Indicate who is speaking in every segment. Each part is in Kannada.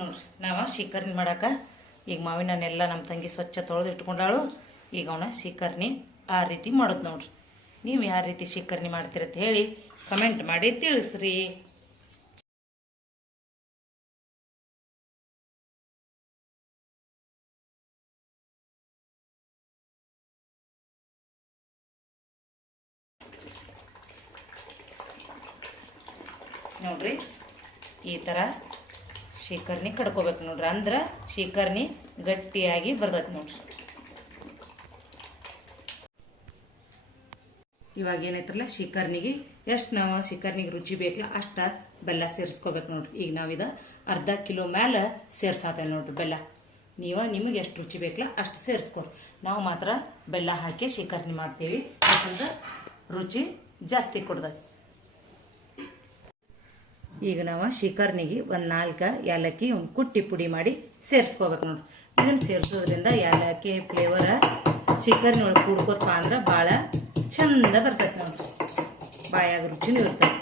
Speaker 1: ನೋಡ್ರಿ, ನಾವು ಶೀಕರ್ಣಿ ಮಾಡಾಕ, ಈಗ ಮಾವಿನ ಹಣ್ಣೆಲ್ಲ ನಮ್ಮ ತಂಗಿ ಸ್ವಚ್ಛ ತೊಳೆದು ಇಟ್ಕೊಂಡಾಳು ಈಗ ಅವನ ಶೀಕರ್ಣಿ ಆ ರೀತಿ ಮಾಡೋದು ನೋಡ್ರಿ. ನೀವು ಯಾವ ರೀತಿ ಶೀಕರ್ಣಿ ಮಾಡ್ತೀರಂತ ಹೇಳಿ ಕಮೆಂಟ್ ಮಾಡಿ ತಿಳಿಸ್ರಿ. ನೋಡ್ರಿ, ಈ ಥರ ಶೀಕರ್ಣಿ ಕಡ್ಕೋಬೇಕು ನೋಡ್ರಿ. ಅಂದ್ರೆ ಶೀಕರ್ಣಿ ಗಟ್ಟಿಯಾಗಿ ಬರ್ತೈತೆ ನೋಡ್ರಿ. ಇವಾಗ ಏನೈತ್ರಲ್ಲ ಶಿಕರ್ನಿಗೆ ಎಷ್ಟು ನಾವು ಶಿಕರ್ನಿಗೆ ರುಚಿ ಬೇಕಲ್ಲ ಅಷ್ಟ ಬೆಲ್ಲ ಸೇರಿಸ್ಕೋಬೇಕು ನೋಡ್ರಿ. ಈಗ ನಾವಿದ ಅರ್ಧ ಕಿಲೋ ಮೇಲೆ ಸೇರ್ಸಾತ ನೋಡ್ರಿ ಬೆಲ್ಲ. ನೀವು ನಿಮಗೆ ಎಷ್ಟು ರುಚಿ ಬೇಕಲ್ಲ ಅಷ್ಟು ಸೇರಿಸ್ಕೊರಿ. ನಾವು ಮಾತ್ರ ಬೆಲ್ಲ ಹಾಕಿ ಶಿಕರ್ನಿ ಮಾಡ್ತೀವಿ. ಯಾಕಂದ್ರೆ ರುಚಿ ಜಾಸ್ತಿ ಕೊಡ್ತೈತಿ ಈಗ ನಾವು ಶಿಖರ್ನಿಗೆ ಒಂದು ನಾಲ್ಕು ಏಲಕ್ಕಿ, ಒಂದು ಕುಟ್ಟಿ ಪುಡಿ ಮಾಡಿ ಸೇರಿಸ್ಕೋಬೇಕು ನೋಡ್ರಿ. ಇದನ್ನು ಸೇರಿಸೋದ್ರಿಂದ ಏಲಕ್ಕಿ ಫ್ಲೇವರ ಶಿಖರ್ನೊಳಗೆ ಒಳಗೆ ಅಂದ್ರೆ ಭಾಳ ಚಂದ ಬರ್ತೈತೆ ನೋಡ್ರಿ. ಬಾಯಾಗ ರುಚಿನೂ ಇರ್ತೈತೆ.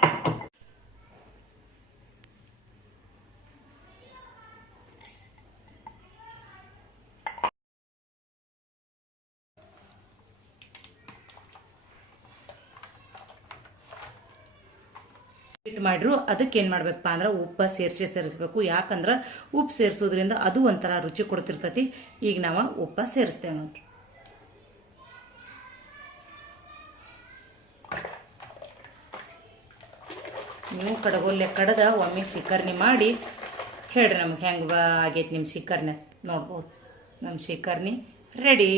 Speaker 1: ಹಿಟ್ಟು ಮಾಡಿರು ಅದಕ್ಕೆ ಏನು ಮಾಡ್ಬೇಕಪ್ಪ ಅಂದ್ರೆ ಉಪ್ಪು ಸೇರಿಸಿ ಸೇರಿಸ್ಬೇಕು. ಯಾಕಂದ್ರೆ ಉಪ್ಪು ಸೇರಿಸೋದ್ರಿಂದ ಅದು ಒಂಥರ ರುಚಿ ಕೊಡ್ತಿರ್ತೈತಿ. ಈಗ ನಾವು ಉಪ್ಪು ಸೇರಿಸ್ತೇವೆ ನೋಡ್ರಿ. ನೀವು ಕಡಗೊಲ್ಲೆ ಕಡದ ಒಮ್ಮೆ ಶಿಕರ್ಣಿ ಮಾಡಿ ಹೇಳ್ರಿ ನಮ್ಗೆ ಹೆಂಗೆ ಆಗೈತೆ ನಿಮ್ಮ ಶಿಕರ್ಣಿ ನೋಡ್ಬೋದು. ನಮ್ಮ ಶಿಕರ್ಣಿ ರೆಡಿ